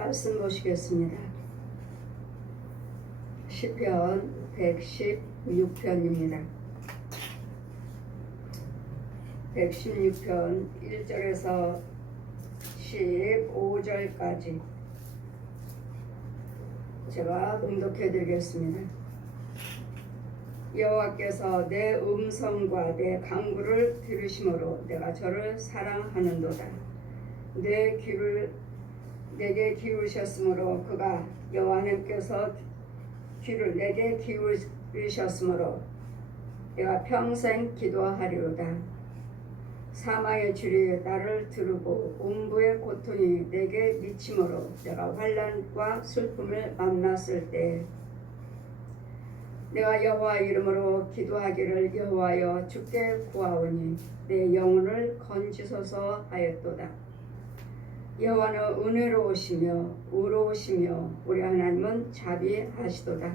말씀 보시겠습니다. 시편 116편입니다. 116편 1절에서 15절까지 제가 봉독해 드리겠습니다. 여호와께서 내 음성과 내 간구를 들으심으로 내가 저를 사랑하는도다. 내 귀를 내게 기울이셨으므로 그가 여호와께서 귀를 내게 기울이셨으므로 내가 평생 기도하리로다. 사망의 줄이 나를 두르고 음부의 고통이 내게 미치므로 내가 환난과 슬픔을 만났을 때 내가 여호와 이름으로 기도하기를 여호와여 주께 구하오니 내 영혼을 건지소서 하였도다. 여호와는 은혜로우시며 의로우시며 우리 하나님은 자비하시도다.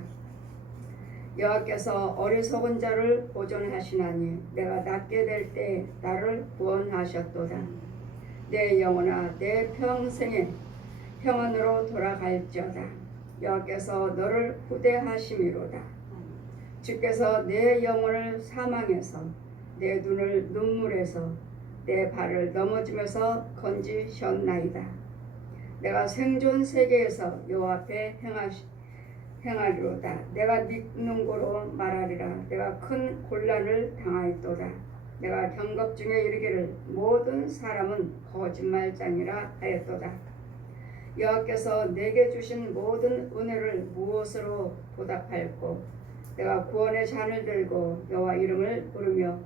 여호와께서 어리석은 자를 보존하시나니 내가 낫게 될 때 나를 구원하셨도다. 내 영혼아 내 평생에 평안으로 돌아갈지어다. 여호와께서 너를 후대하심이로다. 주께서 내 영혼을 사망에서 내 눈을 눈물에서 내 발을 넘어짐에서 건지셨나이다. 내가 생존 세계에서 여호와 앞에 행하리로다. 내가 믿는 고로 말하리라. 내가 큰 곤란을 당하였도다. 내가 경겁 중에 이르기를 모든 사람은 거짓말장이라 하였도다. 여호와께서 내게 주신 모든 은혜를 무엇으로 보답할꼬. 내가 구원의 잔을 들고 여호와 이름을 부르며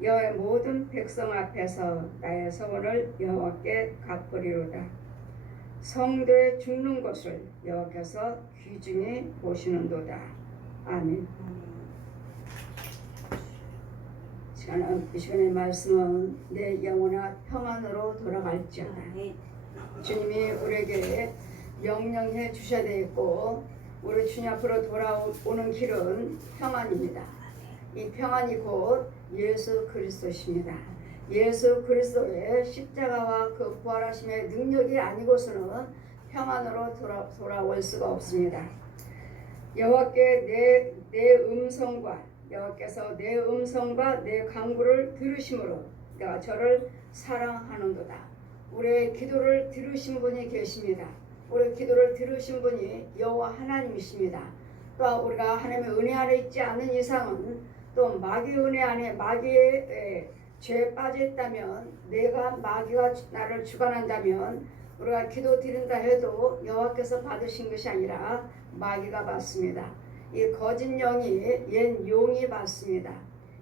여호와의 모든 백성 앞에서 나의 서원을 여호와께 갚으리로다. 성도의 죽는 것을 여호와께서 귀중히 보시는도다. 아멘. 이 시간의 말씀은 내 영혼아 평안으로 돌아갈지어다. 주님이 우리에게 명령해 주셔야 되겠고 우리 주님 앞으로 돌아오는 길은 평안입니다. 이 평안이 곧 예수 그리스도십니다. 예수 그리스도의 십자가와 그 부활하심의 능력이 아니고서는 평안으로 돌아올 수가 없습니다. 여호와께 여호와께서 내 음성과 내 간구를 들으심으로 내가 저를 사랑하는도다. 우리의 기도를 들으신 분이 계십니다. 우리 기도를 들으신 분이 여호와 하나님이십니다. 또 우리가 하나님의 은혜 안에 있지 않은 이상은 또 마귀 은혜 안에 마귀의 죄에 빠져 있다면 내가 마귀가 나를 주관한다면 우리가 기도 드린다 해도 여호와께서 받으신 것이 아니라 마귀가 받습니다. 이 거짓 영이 옛 용이 받습니다.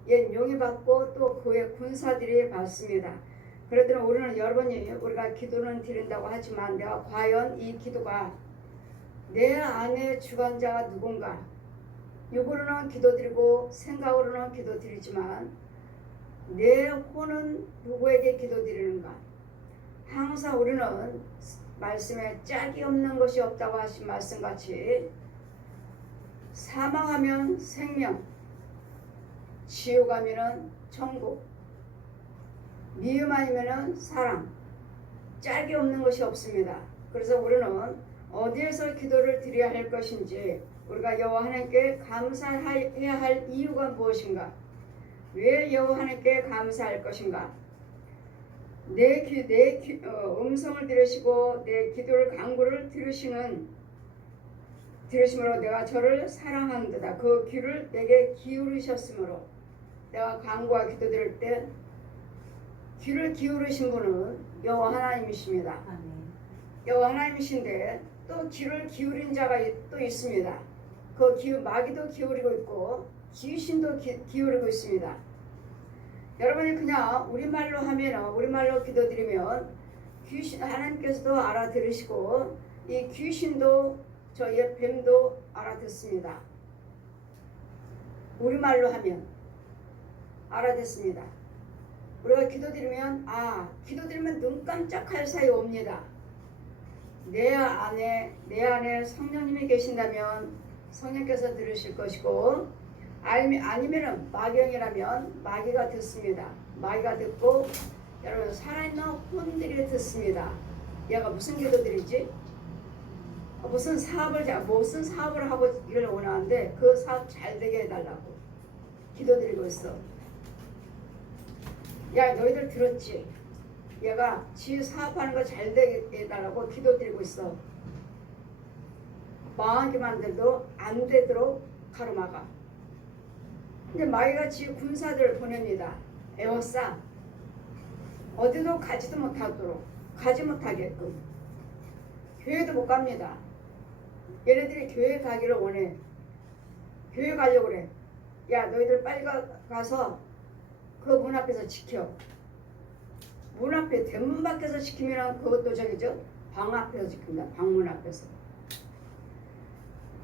옛 용이 받고 또 그의 군사들이 받습니다. 그러더니 우리는 여러분이 우리가 기도는 드린다고 하지만 내가 과연 이 기도가 내 안에 주관자가 누군가 육으로는 기도드리고 생각으로는 기도드리지만 내 혼은 누구에게 기도드리는가. 항상 우리는 말씀에 짝이 없는 것이 없다고 하신 말씀같이 사망하면 생명, 지옥 가면은 천국, 미움 아니면은 사랑, 짝이 없는 것이 없습니다. 그래서 우리는 어디에서 기도를 드려야 할 것인지 우리가 여호와 하나님께 감사해야 할 이유가 무엇인가? 왜 여호와 하나님께 감사할 것인가? 내 음성을 들으시고 내 기도를 간구를 들으심으로 내가 저를 사랑하는도다. 그 귀를 내게 기울이셨으므로 내가 간구와 기도 드릴 때 귀를 기울이신 분은 여호와 하나님이십니다. 여호와 하나님이신데 또 귀를 기울인 자가 또 있습니다. 그 마귀도 기울이고 있고 귀신도 기울이고 있습니다. 여러분이 그냥 우리말로 하면 우리말로 기도드리면 하나님께서도 알아들으시고 이 귀신도 저희의 뱀도 알아듣습니다. 우리말로 하면 알아듣습니다. 우리가 기도드리면 기도드리면 눈 깜짝할 사이 옵니다. 내 안에 성령님이 계신다면 성령께서 들으실 것이고 아니면은 마귀형이라면 마귀가 듣습니다. 마귀가 듣고 여러분 살아있는 혼들이 듣습니다. 얘가 무슨 기도들이지? 무슨 사업을 하고 이걸 원하는데 그 사업 잘 되게 해달라고 기도드리고 있어. 야, 너희들 들었지? 얘가 지 사업하는 거 잘 되게 해달라고 기도드리고 있어. 망하기만 돼도 안 되도록 가로막아. 근데 마귀가 지 군사들을 보냅니다. 에워싸. 어디도 가지도 못하도록, 가지 못하게끔. 교회도 못 갑니다. 얘네들이 교회 가기를 원해. 교회 가려고 그래. 야, 너희들 빨리 가서 그 문 앞에서 지켜. 문 앞에 대문 밖에서 지키면 그것도 저기죠. 방 앞에서 지킵니다. 방문 앞에서.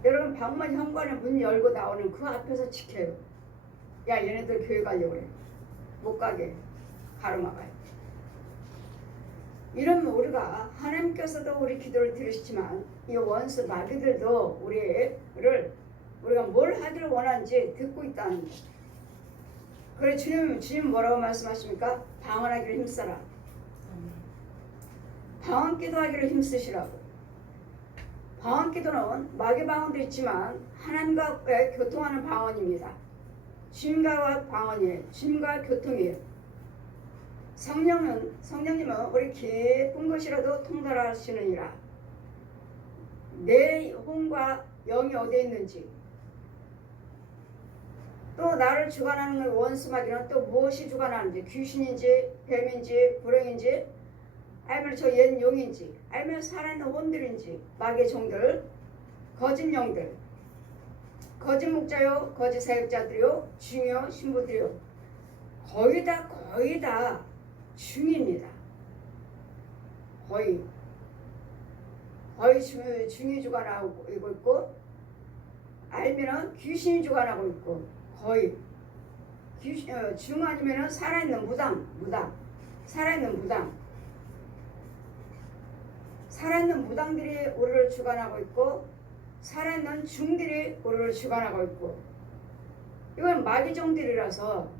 여러분 방문 현관에 문 열고 나오는 그 앞에서 지켜요. 야, 얘네들 교회 가려고 그래. 못 가게 가로막아요. 이러면 우리가 하나님께서도 우리 기도를 들으시지만 이 원수 마귀들도 우리가 뭘 하기를 원하는지 듣고 있다는 거. 그래 주님 뭐라고 말씀하십니까? 방언하기를 힘써라. 방언 기도하기를 힘쓰시라고. 방언 기도는 마귀 방언도 있지만 하나님과의 교통하는 방언입니다. 주님과 방언이에요. 주님과 교통이에요. 성령님은 우리 깊은 것이라도 통달하시느니라. 내 혼과 영이 어디에 있는지, 또 나를 주관하는 원수 마귀는 또 무엇이 주관하는지, 귀신인지 뱀인지 불행인지, 아니면 저 옛 용인지, 아니면 살아있는 혼들인지, 마귀의 종들, 거짓 영들, 거짓 목자요, 거짓 사역자들이요, 중요 신부들이요, 거의 다 중입니다. 거의 중이 주관하고 있고, 알면은 귀신이 주관하고 있고, 거의 중 아니면은 살아있는 무당, 살아있는 무당들이 우리를 주관하고 있고, 살아있는 중들이 우리를 주관하고 있고, 이건 마귀종들이라서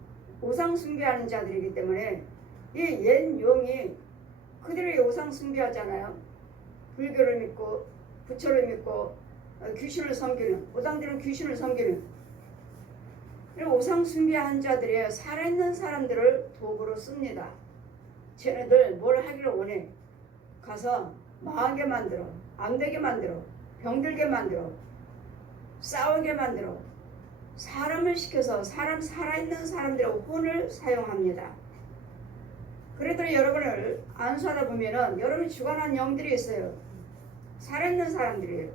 우상 숭배하는 자들이기 때문에 이 옛 용이 그들이 우상 숭배하잖아요. 불교를 믿고 부처를 믿고 귀신을 섬기는, 무당들은 귀신을 섬기는, 그리고 우상 숭배한 자들이 살아있는 사람들을 도구로 씁니다. 쟤네들 뭘 하기를 원해. 가서 망하게 만들어, 안 되게 만들어, 병들게 만들어, 싸우게 만들어, 사람을 시켜서 살아있는 살아있는 사람들의 혼을 사용합니다. 그래도 여러분을 안수하다 보면은 여러분이 주관한 영들이 있어요. 살아있는 사람들이에요.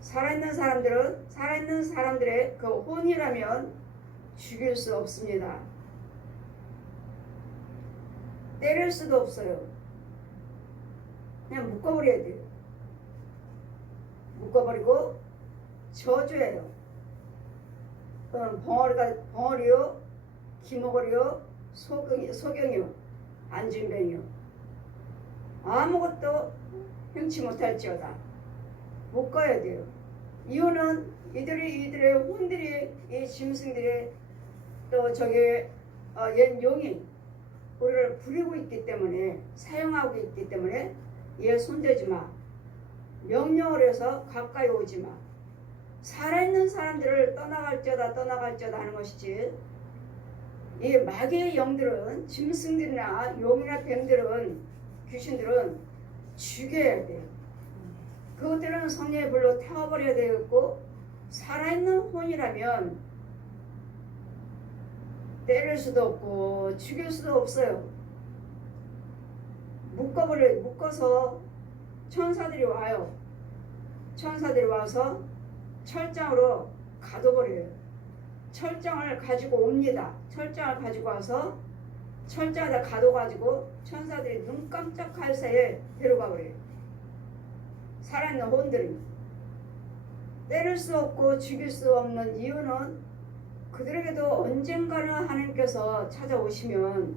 살아있는 사람들은 살아있는 사람들의 그 혼이라면 죽일 수 없습니다. 때릴 수도 없어요. 그냥 묶어버려야 돼요. 묶어버리고 저주해요. 그럼 벙어리요, 기모거리요, 소경이요, 안진뱅이요, 아무것도 행치 못할지어다. 묶어야 돼요. 이유는 이들의 혼들이, 이 짐승들이, 또 옛 용이 우리를 부리고 있기 때문에, 사용하고 있기 때문에 얘 손대지 마. 명령을 해서 가까이 오지 마. 살아있는 사람들을 떠나갈지어다 하는 것이지, 이 마귀의 영들은, 짐승들이나 용이나 뱀들은, 귀신들은 죽여야 돼요. 그것들은 성령의 불로 태워버려야 되겠고, 살아있는 혼이라면 때릴 수도 없고 죽일 수도 없어요. 묶어서 천사들이 와요. 천사들이 와서 철장으로 가둬버려요. 철장을 가지고 옵니다. 철장을 가지고 와서 철장에다 가둬가지고 천사들이 눈 깜짝할 사이에 데려가 버려요. 살아있는 혼들이. 때릴 수 없고 죽일 수 없는 이유는 그들에게도 언젠가는 하나님께서 찾아오시면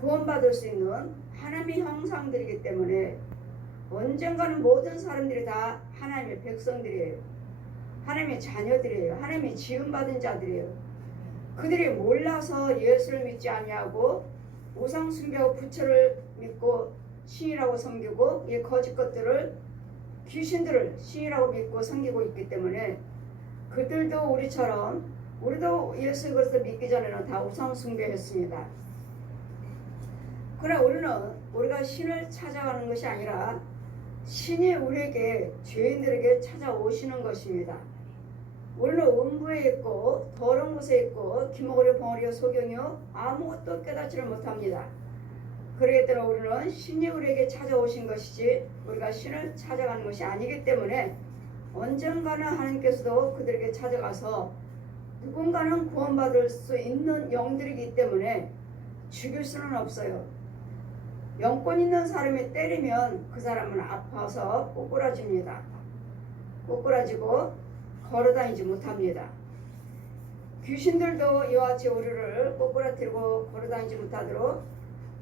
구원받을 수 있는 하나님의 형상들이기 때문에, 언젠가는 모든 사람들이 다 하나님의 백성들이에요. 하나님의 자녀들이에요. 하나님의 지음받은 자들이에요. 그들이 몰라서 예수를 믿지 아니하고 우상 숭배하고 부처를 믿고 신이라고 섬기고 이 거짓 것들을 귀신들을 신이라고 믿고 섬기고 있기 때문에 그들도 우리처럼 우리도 예수 그리스도 믿기 전에는 다 우상 숭배했습니다. 그러나 우리는 우리가 신을 찾아가는 것이 아니라 신이 우리에게 죄인들에게 찾아오시는 것입니다. 우리는 음부에 있고 더러운 곳에 있고 기머거리 벙어리가 소경이요 아무것도 깨닫지를 못합니다. 그러기 때문에 우리는 신이 우리에게 찾아오신 것이지 우리가 신을 찾아가는 것이 아니기 때문에 언젠가는 하나님께서도 그들에게 찾아가서 누군가는 구원받을 수 있는 영들이기 때문에 죽일 수는 없어요. 영권 있는 사람이 때리면 그 사람은 아파서 꼬꾸라집니다. 꼬꾸라지고 걸어다니지 못합니다. 귀신들도 이와 같이 우리를 꼬꾸라뜨리고 걸어다니지 못하도록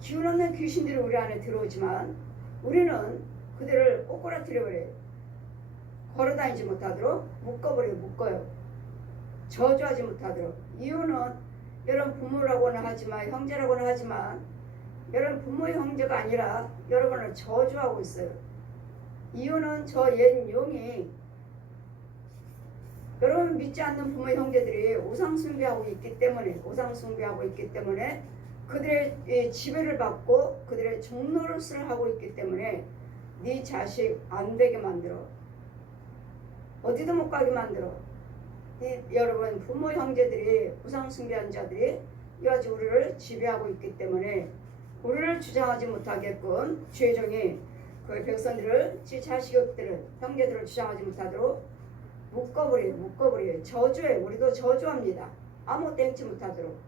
기운 없는 귀신들이 우리 안에 들어오지만 우리는 그들을 꼬꾸라뜨려버려요. 걸어다니지 못하도록 묶어요. 저주하지 못하도록. 이유는 여러분 부모라고는 하지만 형제라고는 하지만 여러분 부모의 형제가 아니라 여러분을 저주하고 있어요. 이유는 저 옛 용이 여러분 믿지 않는 부모의 형제들이 우상 숭배하고 있기 때문에 그들의 지배를 받고 그들의 종노릇을 하고 있기 때문에 네 자식 안 되게 만들어. 어디도 못 가게 만들어. 여러분 부모 형제들이 우상 숭배한 자들이 이와 같이 우리를 지배하고 있기 때문에 우리를 주장하지 못하게끔 주의 종이 그 백성들을 지 자식들을 형제들을 주장하지 못하도록 묶어버려요. 저주해. 우리도 저주합니다. 아무것도 행치 못하도록.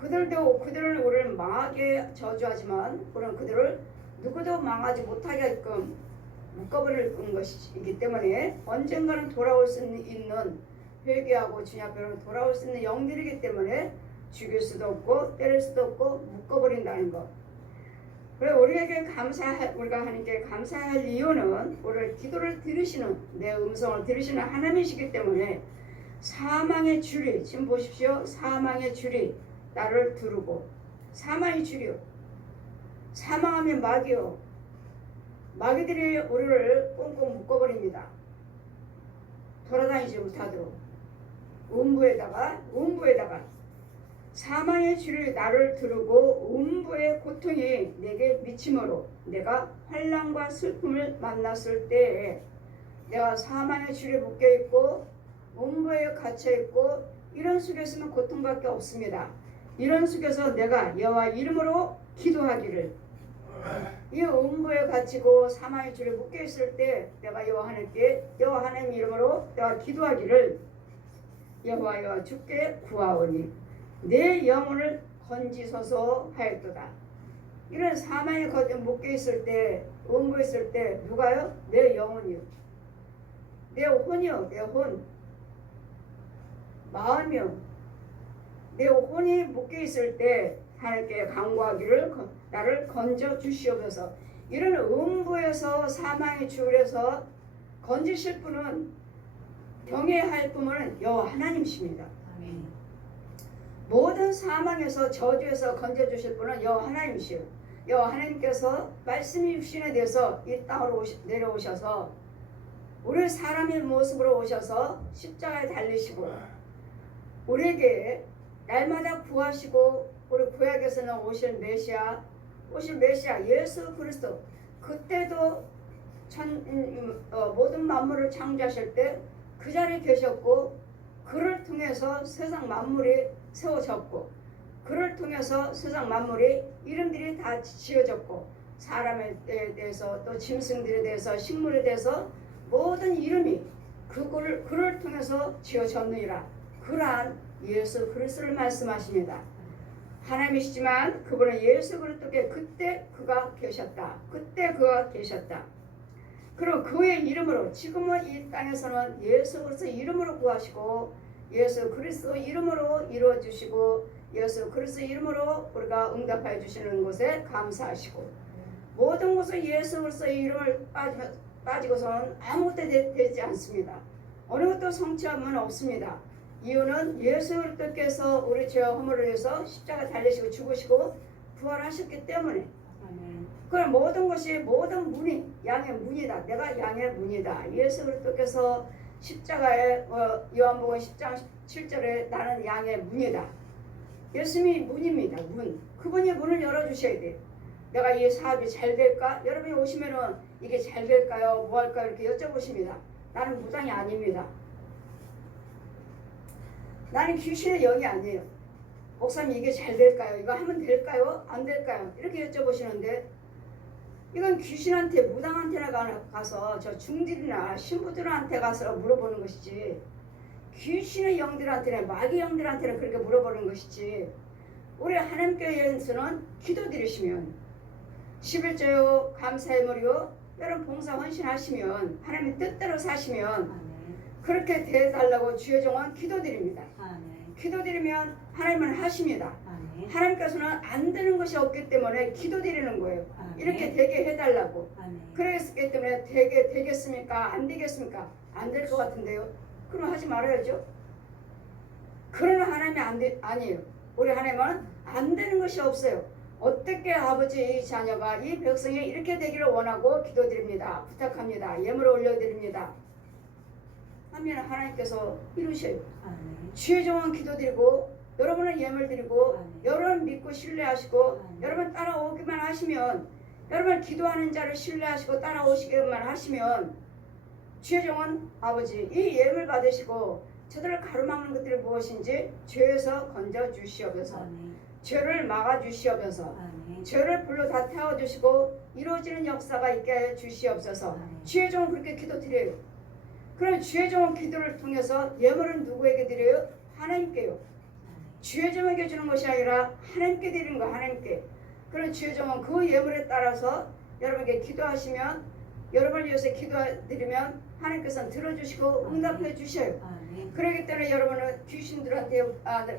그들을 우리를 망하게 저주하지만 우리는 그들을 누구도 망하지 못하게끔 묶어버릴 것이기 때문에 언젠가는 돌아올 수 있는 회개하고 주님 앞으로 돌아올 수 있는 영들이기 때문에 죽일 수도 없고 때릴 수도 없고 묶어버린다는 것. 그래서 우리가 하나님께 감사할 이유는 우리를 기도를 들으시는 내 음성을 들으시는 하나님이시기 때문에 사망의 줄이 지금 보십시오. 사망의 줄이 나를 두르고 사망의 줄이요. 사망하면 마귀요. 마귀들이 우리를 꽁꽁 묶어버립니다. 돌아다니지 못하도록 음부에다가 사망의 줄이 나를 두르고 음부의 고통이 내게 미침으로 내가 환난과 슬픔을 만났을 때에 내가 사망의 줄에 묶여있고 음부에 갇혀있고 이런 속에서는 고통밖에 없습니다. 이런 속에서 내가 여호와 이름으로 기도하기를 이 음부에 갇히고 사망의 줄에 묶여있을 때 내가 여호와 하나님 이름으로 내가 기도하기를 여호와 주께 구하오니 내 영혼을 건지소서 하였도다. 이런 사망에 묶여있을 때 음부에 있을 때 누가요? 내 영혼이요. 내 혼이요. 내 혼 마음이요. 내 혼이 묶여있을 때 하나님께 간구하기를 나를 건져 주시옵소서. 이런 음부에서 사망의 줄에서 건지실 분은 경외할 분은 여호와 하나님이십니다. 아멘. 모든 사망에서 저주에서 건져주실 분은 여호와 하나님이시오. 여호와 하나님께서 말씀이 육신에 대해서 이 땅으로 내려오셔서 우리 사람의 모습으로 오셔서 십자가에 달리시고 우리에게 날마다 구하시고 우리 구약에서는 오실 메시아 예수 그리스도 그때도 모든 만물을 창조하실 때 그 자리에 계셨고 그를 통해서 세상 만물이 세워졌고 그를 통해서 세상 만물이 이름들이 다 지어졌고 사람에 대해서 또 짐승들에 대해서 식물에 대해서 모든 이름이 그를 통해서 지어졌느니라. 그러한 예수 그리스도를 말씀하십니다. 하나님이시지만 그분은 예수 그리스도께 그때 그가 계셨다. 그리고 그의 이름으로 지금은 이 땅에서는 예수 그리스도 이름으로 구하시고 예수 그리스도 이름으로 이루어주시고 예수 그리스도 이름으로 우리가 응답하여 주시는 것에 감사하시고 모든 것을 예수 그리스도의 이름을 빠지고서는 아무것도 되지 않습니다. 어느 것도 성취함은 없습니다. 이유는 예수 그리스도께서 우리 죄와 허물을 위해서 십자가 달리시고 죽으시고 부활하셨기 때문에 그런 모든 것이 모든 문이 양의 문이다. 내가 양의 문이다. 예수 그리스도께서 십자가에 요한복음 10장 7절에 나는 양의 문이다. 예수님이 문입니다. 문. 그분이 문을 열어주셔야 돼요. 내가 이 사업이 잘 될까? 여러분이 오시면은 이게 잘 될까요? 뭐 할까요? 이렇게 여쭤보십니다. 나는 무당이 아닙니다. 나는 귀신의 영이 아니에요. 목사님 이게 잘 될까요? 이거 하면 될까요? 안 될까요? 이렇게 여쭤보시는데 이건 귀신한테 무당한테나 가서 저 중들이나 신부들한테 가서 물어보는 것이지 귀신의 영들한테나 마귀 영들한테는 그렇게 물어보는 것이지 우리 하나님께서는 기도드리시면 11조요 감사의 머리요 여러분 봉사 헌신하시면 하나님의 뜻대로 사시면 그렇게 대해달라고 주의 종은 기도드립니다. 기도드리면 하나님은 하십니다. 하나님께서는 안 되는 것이 없기 때문에 기도드리는 거예요. 이렇게 되게 해달라고. 그랬기 때문에 되게 되겠습니까? 안 되겠습니까? 안 될 것 같은데요. 그럼 하지 말아야죠. 그러나 하나님이 아니에요. 우리 하나님은 안 되는 것이 없어요. 어떻게 아버지 이 자녀가 이 백성이 이렇게 되기를 원하고 기도드립니다. 부탁합니다. 예물을 올려드립니다. 하면 하나님께서 이루셔요. 주의 종은 기도드리고 여러분은 예물 드리고 여러분 믿고 신뢰하시고 여러분 따라오기만 하시면 여러분 기도하는 자를 신뢰하시고 따라오시기만 하시면 주의 종은 아버지 이 예물 받으시고 저들을 가로막는 것들이 무엇인지 죄에서 건져 주시옵소서. 죄를 막아 주시옵소서. 죄를 불로 다 태워주시고 이루어지는 역사가 있게 해 주시옵소서. 주의 종은 그렇게 기도드려요. 그럼 주의 종은 기도를 통해서 예물은 누구에게 드려요? 하나님께요. 주의 종에게 주는 것이 아니라 하나님께 드리는 거 하나님께. 그럼 주의 종은 그 예물에 따라서 여러분에게 기도하시면 여러분을 위해서 기도드리면 하나님께서는 들어주시고 응답해 주셔요. 그렇기 때문에 여러분은 귀신들한테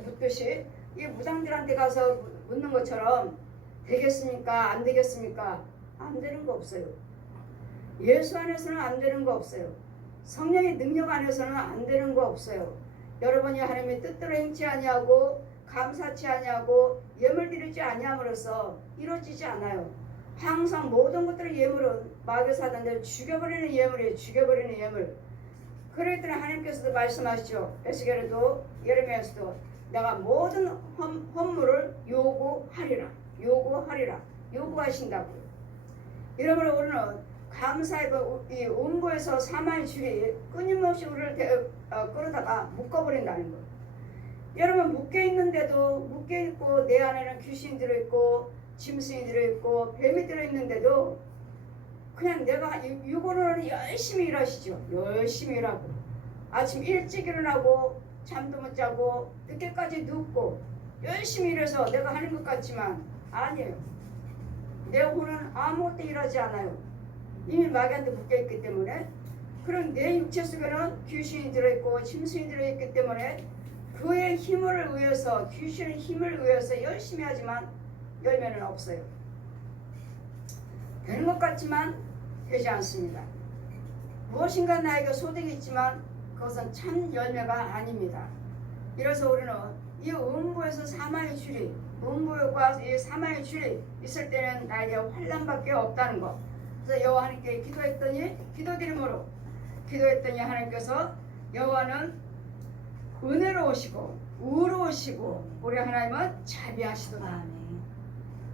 묻듯이 이 무당들한테 가서 묻는 것처럼 되겠습니까? 안 되겠습니까? 안 되는 거 없어요. 예수 안에서는 안 되는 거 없어요. 성령의 능력 안에서는 안 되는 거 없어요. 여러분이 하나님의 뜻대로 행치 아니하고 감사치 아니하고 예물 드리지 아니함으로써 이루어지지 않아요. 항상 모든 것들의 예물은 마귀 사단들 죽여버리는 예물이에요. 죽여버리는 예물. 그렇기 때문에 하나님께서도 말씀하시죠. 에스겔에도 예레미야에서도 내가 모든 헌물을 요구하리라. 요구하리라. 요구하신다고요. 여러분 우리는 감사의 이 음부에서 사망의 줄이 끊임없이 우리를 끌어다가 묶어버린다는 거예요. 여러분 묶여있는데도 묶여있고 내 안에는 귀신이 들어있고 짐승이 들어있고 뱀이 들어있는데도 그냥 내가 육으로는 열심히 일하시죠. 열심히 일하고 아침 일찍 일어나고 잠도 못 자고 늦게까지 눕고 열심히 일해서 내가 하는 것 같지만 아니에요. 내 혼은 아무것도 일하지 않아요. 이미 마귀한테 묶여있기 때문에. 그런 내 육체 속에는 귀신이 들어있고 짐승이 들어있기 때문에 그의 힘을 위해서 귀신의 힘을 위해서 열심히 하지만 열매는 없어요. 되는 것 같지만 되지 않습니다. 무엇인가 나에게 소득이 있지만 그것은 참 열매가 아닙니다. 이래서 우리는 이 음부에서 사망의 줄이 음부과 이 사망의 줄이 있을 때는 나에게 환난밖에 없다는 것. 그래서 여호와 하나님께 기도드림으로 기도했더니 하나님께서 여호와는 은혜로우시고 의로우시고 우리 하나님은 자비하시도다.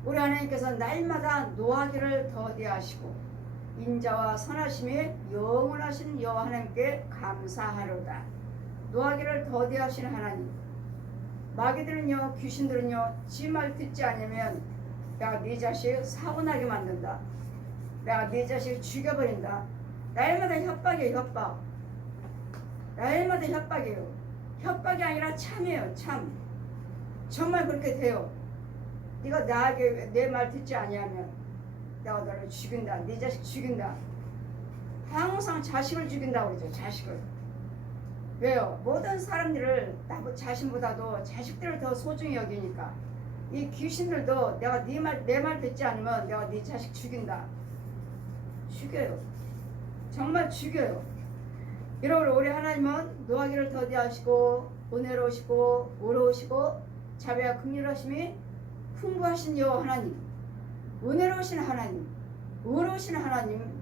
우리 하나님께서 날마다 노하기를 더디하시고 인자와 선하심이 영원하신 여호와 하나님께 감사하로다. 노하기를 더디하시는 하나님. 마귀들은요 귀신들은요 지 말 듣지 않으면 내가 네 자식 사고나게 만든다. 내가 네 자식 죽여버린다. 날마다 협박이에요. 협박. 날마다 협박이에요. 협박이 아니라 참이에요. 참. 정말 그렇게 돼요. 네가 나에게 내 말 듣지 아니하면 내가 너를 죽인다. 네 자식 죽인다. 항상 자식을 죽인다고 그러죠. 자식을. 왜요? 모든 사람들을 자신보다도 자식들을 더 소중히 여기니까. 이 귀신들도 내가 내 말 듣지 않으면 내가 네 자식 죽인다. 죽여요. 정말 죽여요. 여러분 우리 하나님은 노하기를 더디하시고 은혜로우시고 의로우시고 자비와 긍휼하심이 풍부하신 여호와 하나님, 은혜로우신 하나님, 의로우신 하나님,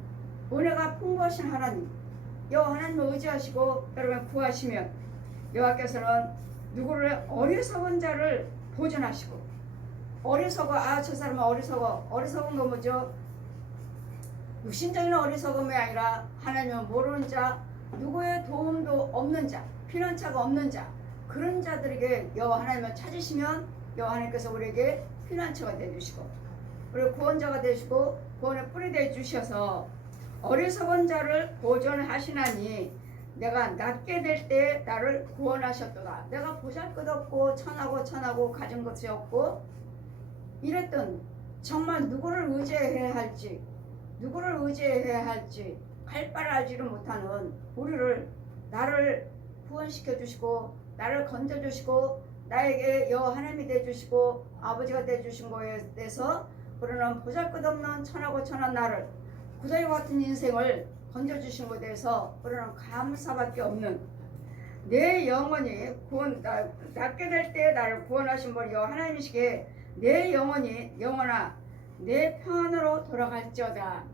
은혜가 풍부하신 하나님, 여호와 하나님을 의지하시고 여러분 구하시면 여호와께서는 누구를 어리석은 자를 보존하시고, 어리석어, 저 사람은 어리석은 거 뭐죠? 육신적인 어리석음이 아니라 하나님은 모르는 자, 누구의 도움도 없는 자, 피난처가 없는 자, 그런 자들에게 여호와 하나님을 찾으시면 여호와 하나님께서 우리에게 피난처가 되어주시고 우리 구원자가 되시고 구원의 뿔이 되어주셔서 어리석은 자를 보존하시나니 내가 낫게 될 때 나를 구원하셨도다. 내가 보잘것없고 천하고 가진 것이 없고 이랬던, 정말 누구를 의지해야 할지 갈 바를 알지를 못하는 우리를, 나를 구원시켜 주시고 나를 건져 주시고 나에게 여호와 하나님이 되어 주시고 아버지가 되어 주신 거에 대해서 우리는 보잘것없는 천하고 천한 나를, 구더기와 같은 인생을 건져 주신 것에 대해서 우리는 감사밖에 없는, 내 영혼이 낫게 될 때 나를 구원하신 분이 여호와 하나님이시기에 내 영혼이 영혼아 내 평안으로 돌아갈지어다.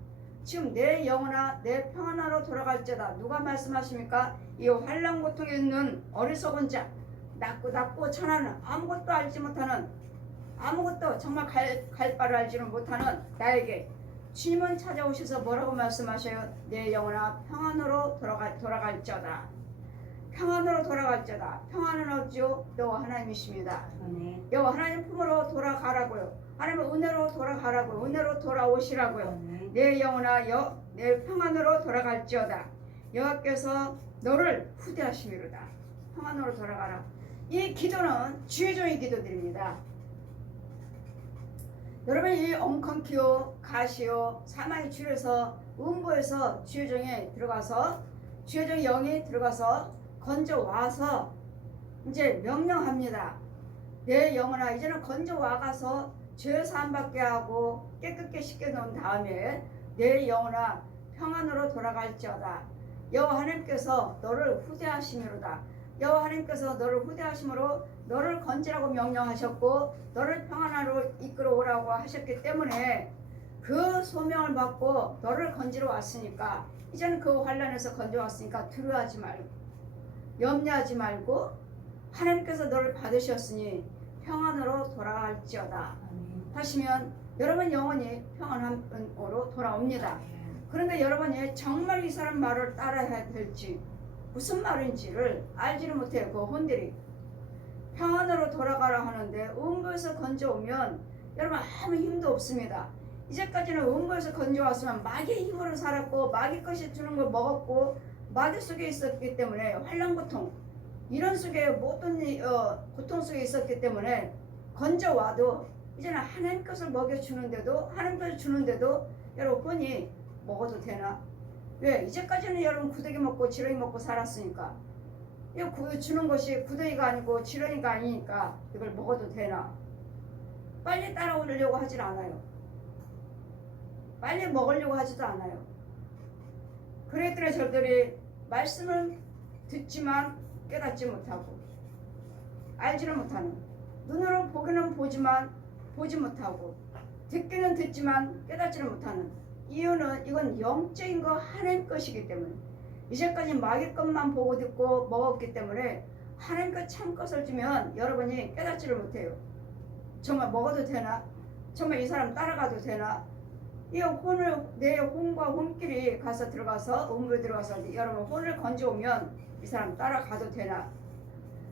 지금 내 영혼아 내 평안으로 돌아갈지어다. 누가 말씀하십니까? 이 환난 고통에 있는 어리석은 자, 낮고 천하는 아무것도 알지 못하는, 아무것도 정말 갈 바를 알지는 못하는 나에게 주님은 찾아오셔서 뭐라고 말씀하셔요? 내 영혼아 평안으로 돌아갈지어다. 평안으로 돌아갈지어다. 평안은 없지요? 여호와 하나님이십니다. 여호와 하나님 품으로 돌아가라고요. 하나님은 은혜로 돌아가라고요. 은혜로 돌아오시라고요. 내 영혼아 내 평안으로 돌아갈지어다. 여호와께서 너를 후대하시미로다. 평안으로 돌아가라. 이 기도는 주의 종의 기도들입니다. 여러분, 이 엉컨키오 가시오 사망이 줄여서 음부에서 주의 종에 들어가서 주의 종의 영이 들어가서 건져와서 이제 명령합니다. 내 영혼아 이제는 건져와가서 죄 사함받게 하고 깨끗게 씻겨놓은 다음에 내 영혼아 평안으로 돌아갈지어다. 여호와 하나님께서 너를 후대하시미로다. 여호와 하나님께서 너를 후대하심으로 너를 건지라고 명령하셨고 너를 평안으로 이끌어 오라고 하셨기 때문에 그 소명을 받고 너를 건지러 왔으니까 이제는 그 환난에서 건져왔으니까 두려워하지 말고 염려하지 말고 하나님께서 너를 받으셨으니 평안으로 돌아갈지어다 하시면 여러분 영혼이 평안함으로 돌아옵니다. 그런데 여러분이 정말 이 사람 말을 따라야 될지 무슨 말인지를 알지를 못해요. 그 혼들이 평안으로 돌아가라 하는데 음부에서 건져오면 여러분 아무 힘도 없습니다. 이제까지는 음부에서 건져왔으면 마귀의 힘으로 살았고 마귀 것이 주는 걸 먹었고 마귀 속에 있었기 때문에 환난 고통 이런 속에 모든 고통 속에 있었기 때문에 건져와도 이제는 하나님 것을 먹여주는데도 하나님 것을 주는데도 여러분 혼이 먹어도 되나? 왜? 이제까지는 여러분 구더기 먹고 지렁이 먹고 살았으니까 이거 주는 것이 구더기가 아니고 지렁이가 아니니까 이걸 먹어도 되나? 빨리 따라오려고 하질 않아요. 빨리 먹으려고 하지도 않아요. 그랬더니 저들이 말씀을 듣지만 깨닫지 못하고 알지를 못하는, 눈으로 보기는 보지만 보지 못하고 듣기는 듣지만 깨닫지를 못하는 이유는 이건 영적인 거 하나님 것이기 때문에 이제까지 마귀 것만 보고 듣고 먹었기 때문에 하나님 것 참 것을 주면 여러분이 깨닫지를 못해요. 정말 먹어도 되나? 정말 이 사람 따라가도 되나? 이 혼을 내 혼과 혼끼리 가서 들어가서 음부에 들어가서 여러분 혼을 건져오면 이 사람 따라가도 되나?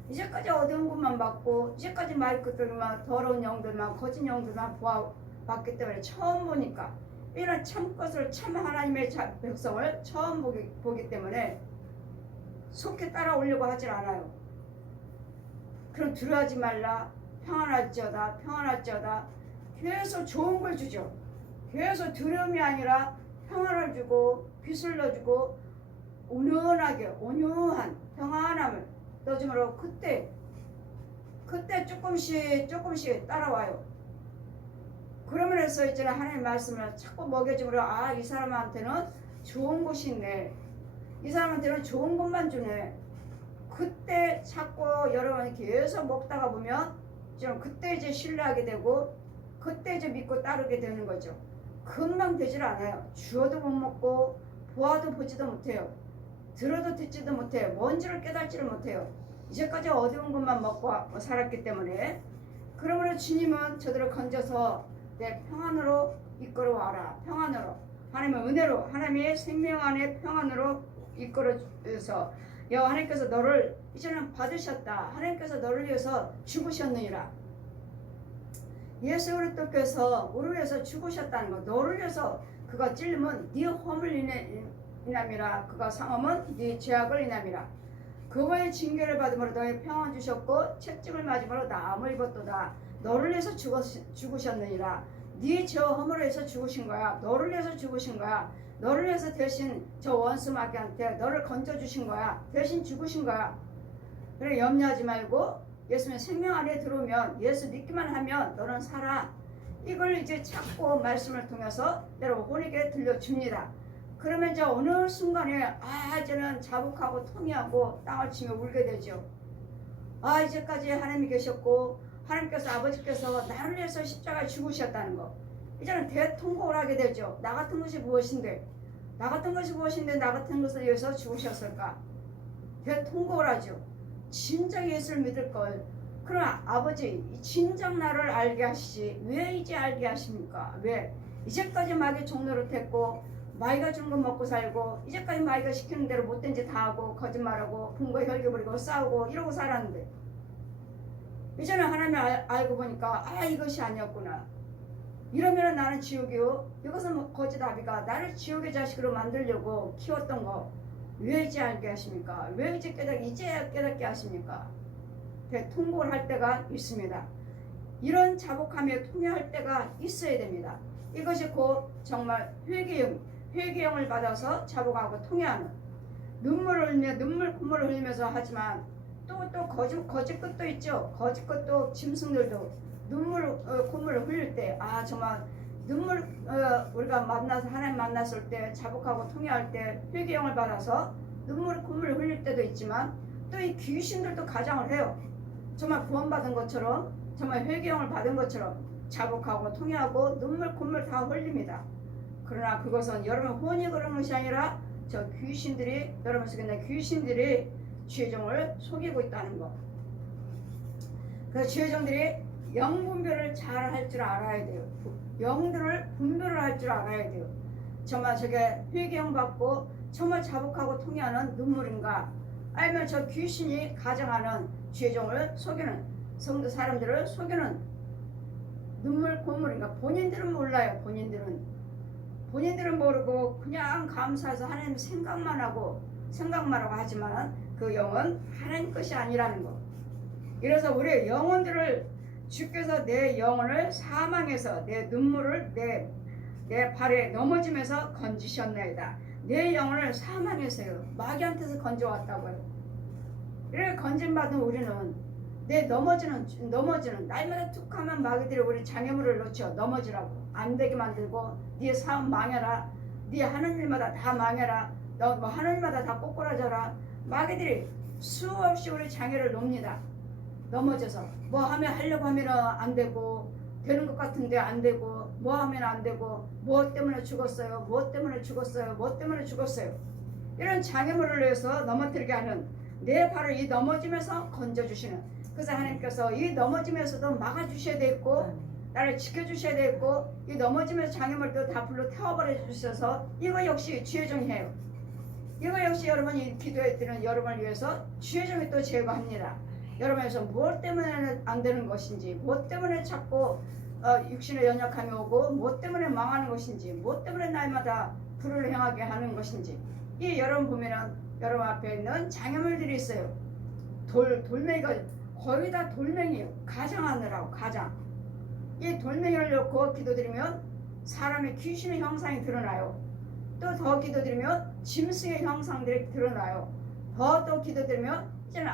이제까지 어두운 것만 봤고 이제까지 마귀 것들만 더러운 영들만 거짓 영들만 보았기 때문에 처음 보니까 이런 참 것을 참 하나님의 백성을 처음 보기 때문에 속히 따라오려고 하질 않아요. 그럼 두려워하지 말라. 평안할지어다. 평안할지어다. 계속 좋은 걸 주죠. 계속 두려움이 아니라 평안을 주고 빛을 주고 온연하게 온유한 평안함을 넣어주므로 그때 조금씩 따라와요. 그러면 해서 이제 하나님 말씀을 자꾸 먹여주므로 이 사람한테는 좋은 것이 있네. 이 사람한테는 좋은 것만 주네. 그때 자꾸 여러분이 계속 먹다가 보면 좀 그때 이제 신뢰하게 되고 그때 이제 믿고 따르게 되는 거죠. 금방 되질 않아요. 주어도 못 먹고 보아도 보지도 못해요. 들어도 듣지도 못해요. 뭔지를 깨닫지를 못해요. 이제까지 어두운 것만 먹고 살았기 때문에. 그러므로 주님은 저들을 건져서 내 평안으로 이끌어와라. 평안으로. 하나님의 은혜로, 하나님의 생명 안에 평안으로 이끌어서 하나님께서 너를 이제는 받으셨다. 하나님께서 너를 위해서 죽으셨느니라. 예수 그리스도께서 우리를 위해서 죽으셨다는 것. 너를 위해서 그가 찔림은 네 허물 인함이라. 그가 상함은 네 죄악을 인함이라. 그와의 징계를 받음으로 너의 평안 주셨고 채찍을 맞음으로 나음을 입었도다. 너를 위해서 죽으셨느니라. 네 죄와 허물을 위해서 죽으신 거야. 너를 위해서 죽으신 거야. 너를 위해서 대신 저 원수 마귀한테 너를 건져주신 거야. 대신 죽으신 거야. 그래 염려하지 말고 예수님 생명 안에 들어오면 예수 믿기만 하면 너는 살아. 이걸 이제 찾고 말씀을 통해서 여러분 혼에게 들려줍니다. 그러면 이제 어느 순간에 이제는 자복하고 통회하고 땅을 치며 울게 되죠. 이제까지 하나님이 계셨고 하나님께서 아버지께서 나를 위해서 십자가에 죽으셨다는 거. 이제는 대통곡을 하게 되죠. 나 같은 것이 무엇인데 나 같은 것을 위해서 죽으셨을까. 대통곡을 하죠. 진작 예수를 믿을 걸. 그러나 아버지 진작 나를 알게 하시지 왜 이제 알게 하십니까? 왜 이제까지 마귀 종노릇 했고 마귀가 준 거 먹고 살고 이제까지 마귀가 시키는 대로 못된 짓 다 하고 거짓말하고 분고 혈기 부리고 싸우고 이러고 살았는데 이제는 하나님을 알고 보니까 이것이 아니었구나. 이러면 나는 지옥이요. 이것은 거짓 아비가 나를 지옥의 자식으로 만들려고 키웠던 거 왜 이제 알게 하십니까? 왜 이제 깨닫게 하십니까? 통곡을 할 때가 있습니다. 이런 자복함에 통회할 때가 있어야 됩니다. 이것이 곧 정말 회개형을 받아서 자복하고 통회하는 눈물을 흘리며 콧물을 흘리면서 하지만 또 거짓 것도 있죠. 거짓 것도 짐승들도 콧물을 흘릴 때 정말 우리가 만나서 하나님 만났을 때 자복하고 통회할 때 회개형을 받아서 콧물을 흘릴 때도 있지만 또 이 귀신들도 가장을 해요. 정말 구원받은 것처럼 정말 회개형을 받은 것처럼 자복하고 통회하고 콧물 다 흘립니다. 그러나 그것은 여러분 혼이 그런 것이 아니라 저 귀신들이 여러분 속에 귀신들이 죄종을 속이고 있다는 것. 그 죄종들이 영 분별을 잘 할 줄 알아야 돼요. 영들을 분별을 할 줄 알아야 돼요. 정말 저게 회개형 받고 정말 자복하고 통회하는 눈물인가 아니면 저 귀신이 가정하는 죄종을 속이는 성도 사람들을 속이는 콧물인가. 본인들은 몰라요. 본인들은 모르고 그냥 감사해서 하나님 생각만 하고 하지만 그 영은 하나님 것이 아니라는 거. 이래서 우리의 영혼들을 주께서 내 영혼을 사망해서 내 눈물을 내 발에 넘어지면서 건지셨나이다. 내 영혼을 사망해서요. 마귀한테서 건져왔다고요. 이렇게 건진받은 우리는 내 넘어지는 날마다 툭 하면 마귀들이 우리 장애물을 놓쳐 넘어지라고 안 되게 만들고 네 사업 망해라. 네 하는 일마다 다 망해라. 너 뭐 하는 일마다 다 꼬꾸라져라. 마귀들이 수없이 우리 장애를 놓습니다. 넘어져서 뭐 하려고 하면 안 되고 되는 것 같은데 안 되고 뭐 하면 안 되고 무엇 때문에 죽었어요. 이런 장애물을 위해서 넘어뜨리게 하는 내 발을 이 넘어지면서 건져주시는 그래서 하나님께서 이 넘어지면서도 막아주셔야 되겠고 나를 지켜주셔야 되겠고 이 넘어지면서 장애물도 다 불러 태워버려 주셔서 이거 역시 주의종이에요. 이거 역시 여러분이 기도해 드리는 여러분을 위해서 주의종이 또 제거합니다. 여러분에서 무엇 때문에 안 되는 것인지 무엇 때문에 자꾸 육신의 연약함이 오고 무엇 때문에 망하는 것인지 무엇 때문에 날마다 불을 행하게 하는 것인지 이 여러분 보면은 여러분 앞에 있는 장애물들이 있어요. 돌멩이가 거의 다 돌멩이에요. 가장하느라고 가장. 이 돌멩이를 놓고 기도드리면 사람의 귀신의 형상이 드러나요. 또 더 기도드리면 짐승의 형상들이 드러나요. 더 기도드리면 이제는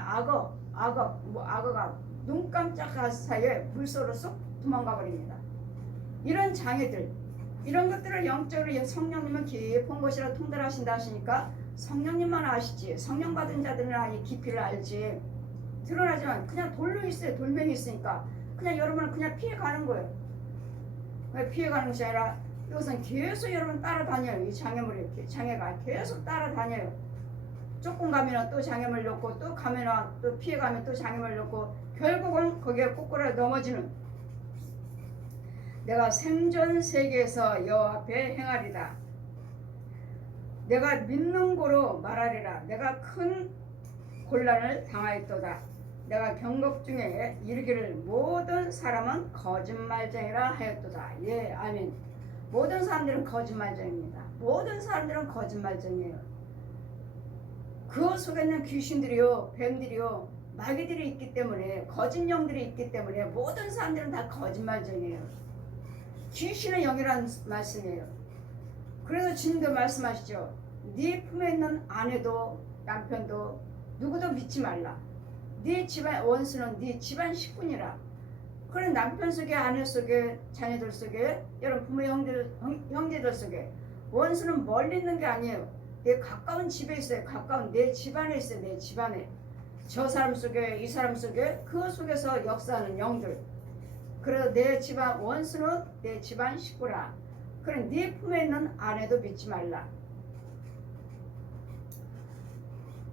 악어가 눈 깜짝 사이에 물속으로 쏙 도망가 버립니다. 이런 장애들 이런 것들을 영적으로 성령님은 깊은 곳이라 통달하신다 하시니까 성령님만 아시지 성령 받은 자들은 이 깊이를 알지. 드러나지만 그냥 돌로 있어요. 돌멩이 있으니까 그냥 여러분은 그냥 피해가는 거예요. 왜 피해가는 것이 아니라 이것은 계속 여러분 따라다녀요. 이 장애물이 장애가 계속 따라다녀요. 조금 가면 또 장애물 넣고 또 가면 또 피해가면 또 장애물 넣고 결국은 거기에 꼬꾸라 넘어지는 내가 생존 세계에서 여호와 앞에 행하리다. 내가 믿는 고로 말하리라. 내가 큰 곤란을 당하였도다. 내가 경곡 중에 이르기를 모든 사람은 거짓말쟁이라 하였도다. 예, 아멘. 모든 사람들은 거짓말쟁이입니다. 모든 사람들은 거짓말쟁이에요. 그 속에는 귀신들이요, 뱀들이요, 마귀들이 있기 때문에, 거짓 영들이 있기 때문에 모든 사람들은 다 거짓말쟁이에요. 귀신의 영이라는 말씀이에요. 그래서 주님도 말씀하시죠. 네 품에 있는 아내도 남편도 누구도 믿지 말라. 네 집안 원수는 네 집안 식구니라. 그런 남편 속에 아내 속에 자녀들 속에 여러분 부모 형제들 속에 원수는 멀리 있는 게 아니에요. 내 가까운 집에 있어요. 가까운 내 집안에 있어요. 내 집안에. 저 사람 속에 이 사람 속에 그 속에서 역사하는 영들. 그래서 내 집안 원수는 내 집안 식구라. 그래 네 품에 있는 아내도 믿지 말라.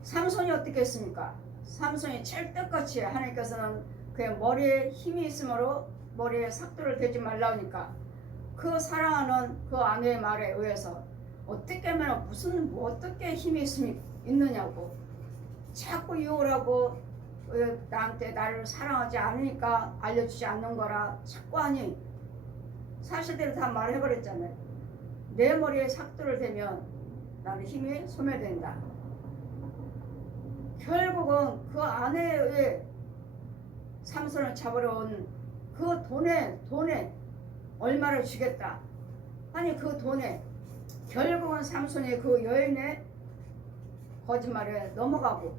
삼손이 어떻게 했습니까? 삼손이 찰떡같이 하나님께서는 그의 머리에 힘이 있으므로 머리에 삭도를 대지 말라니까 그 사랑하는 그 아내의 말에 의해서 어떻게 하면 무슨 어떻게 힘이 있느냐고 자꾸 유혹을 하고 나한테 나를 사랑하지 않으니까 알려주지 않는 거라 자꾸 하니 사실대로 다 말해버렸잖아요. 내 머리에 삭도를 대면 나는 힘이 소멸된다. 결국은 그 아내에 의해 삼손을 잡으러 온 그 돈에 얼마를 주겠다. 아니 그 돈에 결국은 삼손이 그 여인의 거짓말에 넘어가고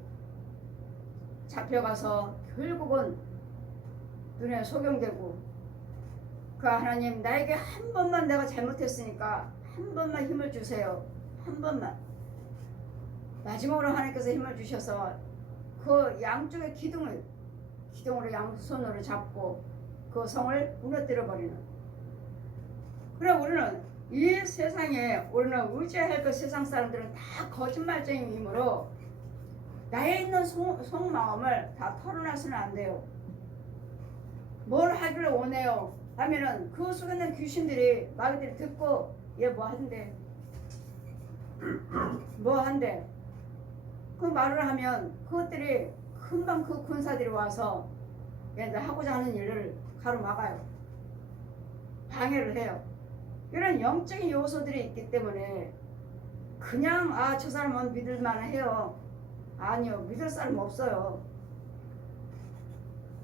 잡혀가서 결국은 눈에 소경되고 그 하나님 나에게 한 번만 내가 잘못했으니까 한 번만 힘을 주세요. 한 번만. 마지막으로 하나님께서 힘을 주셔서 그 양쪽의 기둥으로 양손으로 잡고 그 성을 무너뜨려 버리는. 그래 우리는 이 세상에 우리는 의지할 그 세상 사람들은 다 거짓말쟁이이므로 나에 있는 속마음을 다 털어놔서는 안 돼요. 뭘 하기를 원해요 하면은 그 속에 있는 귀신들이 마귀들이 듣고 얘 뭐 한대 뭐 한대 그 말을 하면 그것들이 금방 그 군사들이 와서 얘네들 하고자 하는 일을 가로막아요. 방해를 해요. 이런 영적인 요소들이 있기 때문에 그냥 저 사람은 믿을만 해요. 아니요. 믿을 사람 없어요.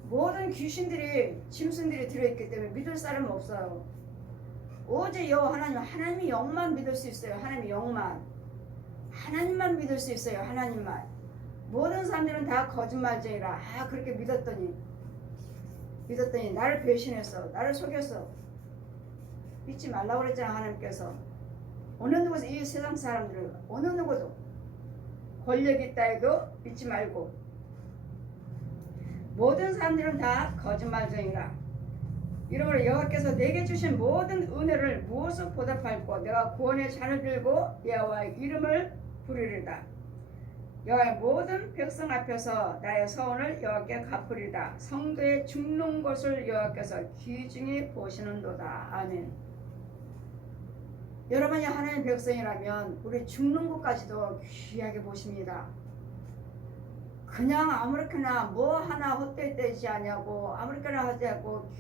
모든 귀신들이 짐승들이 들어있기 때문에 믿을 사람은 없어요. 오직 하나님이 영만 믿을 수 있어요. 하나님의 영만. 하나님만 믿을 수 있어요. 하나님만. 모든 사람들은 다 거짓말쟁이라 그렇게 믿었더니 나를 배신했어. 나를 속였어. 믿지 말라고 그랬잖아. 하나님께서 어느 누구도 이 세상 사람들은 어느 누구도 권력 있다 해도 믿지 말고 모든 사람들은 다 거짓말쟁이라. 이러므로 여호와께서 내게 주신 모든 은혜를 무엇으로 보답할꼬. 내가 구원의 잔을 들고 여호와의 이름을 부르리다. 여호와의 모든 백성 앞에서 나의 서원을 여호와께 갚으리다. 성도의 죽는 것을 여호와께서 귀중히 보시는도다. 아멘. 여러분이 하나님의 백성이라면 우리 죽는 것까지도 귀하게 보십니다. 그냥 아무렇게나 뭐 하나 헛되지 않냐고 아무렇게나 하지 않고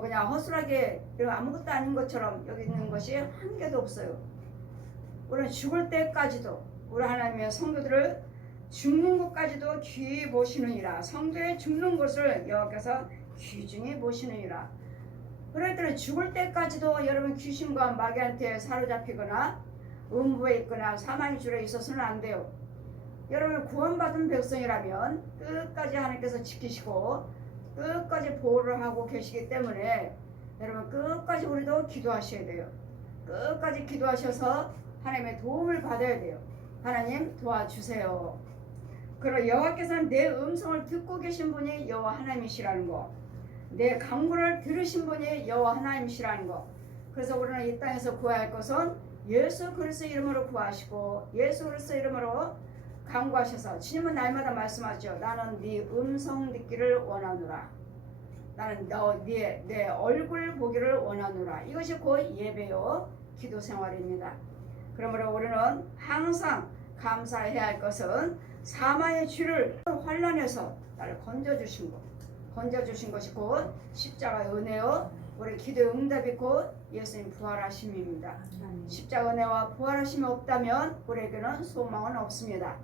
그냥 허술하게 아무것도 아닌 것처럼 여기 있는 것이 한 개도 없어요. 우리는 죽을 때까지도 우리 하나님의 성도들을 죽는 것까지도 귀히 보시느니라. 성도의 죽는 것을 여호와께서 귀중히 보시느니라. 그러니까 죽을 때까지도 여러분 귀신과 마귀한테 사로잡히거나 음부에 있거나 사망의 줄에 있어서는 안 돼요. 여러분 구원받은 백성이라면 끝까지 하나님께서 지키시고 끝까지 보호를 하고 계시기 때문에 여러분 끝까지 우리도 기도하셔야 돼요. 끝까지 기도하셔서 하나님의 도움을 받아야 돼요. 하나님 도와주세요. 그리고 여호와께서는 내 음성을 듣고 계신 분이 여호와 하나님이시라는 거, 내 간구를 들으신 분이 여호와 하나님이시라는 거, 그래서 우리는 이 땅에서 구해야 할 것은 예수 그리스도 이름으로 구하시고 예수 그리스도 이름으로 간구하셔서 주님은 날마다 말씀하죠. 나는 네 음성 듣기를 원하노라. 나는 내 얼굴 보기를 원하노라. 이것이 곧 예배요 기도 생활입니다. 그러므로 우리는 항상 감사해야 할 것은 사망의 쥐를 환란에서 나를 건져주신 것이 곧 십자가의 은혜요 우리 기도의 응답이 곧 예수님 부활하심입니다. 십자가 은혜와 부활하심이 없다면 우리에게는 소망은 없습니다.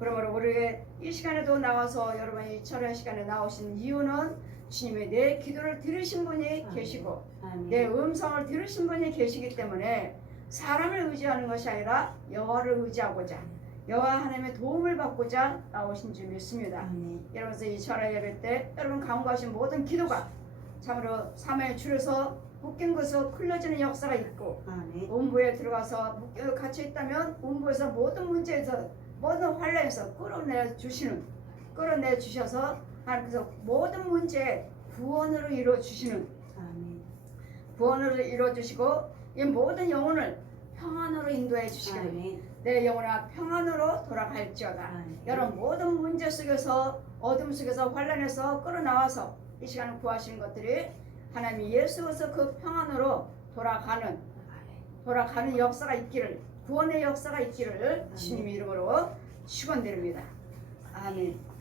그러므로 우리의 이 시간에도 나와서 여러분이 이 철회 시간에 나오신 이유는 주님의 내 기도를 들으신 분이 계시고 내 음성을 들으신 분이 계시기 때문에 사람을 의지하는 것이 아니라 여호와를 의지하고자 여호와 하나님의 도움을 받고자 나오신 줄 믿습니다. 여러분서 이 철회 예배 때 여러분 간구하신 모든 기도가 참으로 삶에 줄여서 묶인 것에서 풀려지는 역사가 있고 음부에 들어가서 묶여 갇혀 있다면 음부에서 모든 문제에서 모든 환란에서 끌어내 주셔서 하나님께서 모든 문제에 구원으로 이루어 주시는 구원으로 이루어 주시고 이 모든 영혼을 평안으로 인도해 주시기를 내 영혼아 평안으로 돌아갈지어다. 여러분 모든 문제 속에서 어둠 속에서 환란에서 끌어나와서 이 시간을 구하시는 것들이 하나님이 예수로서 그 평안으로 돌아가는 역사가 있기를 구원의 역사가 있기를 주님의 이름으로 축원드립니다. 아멘.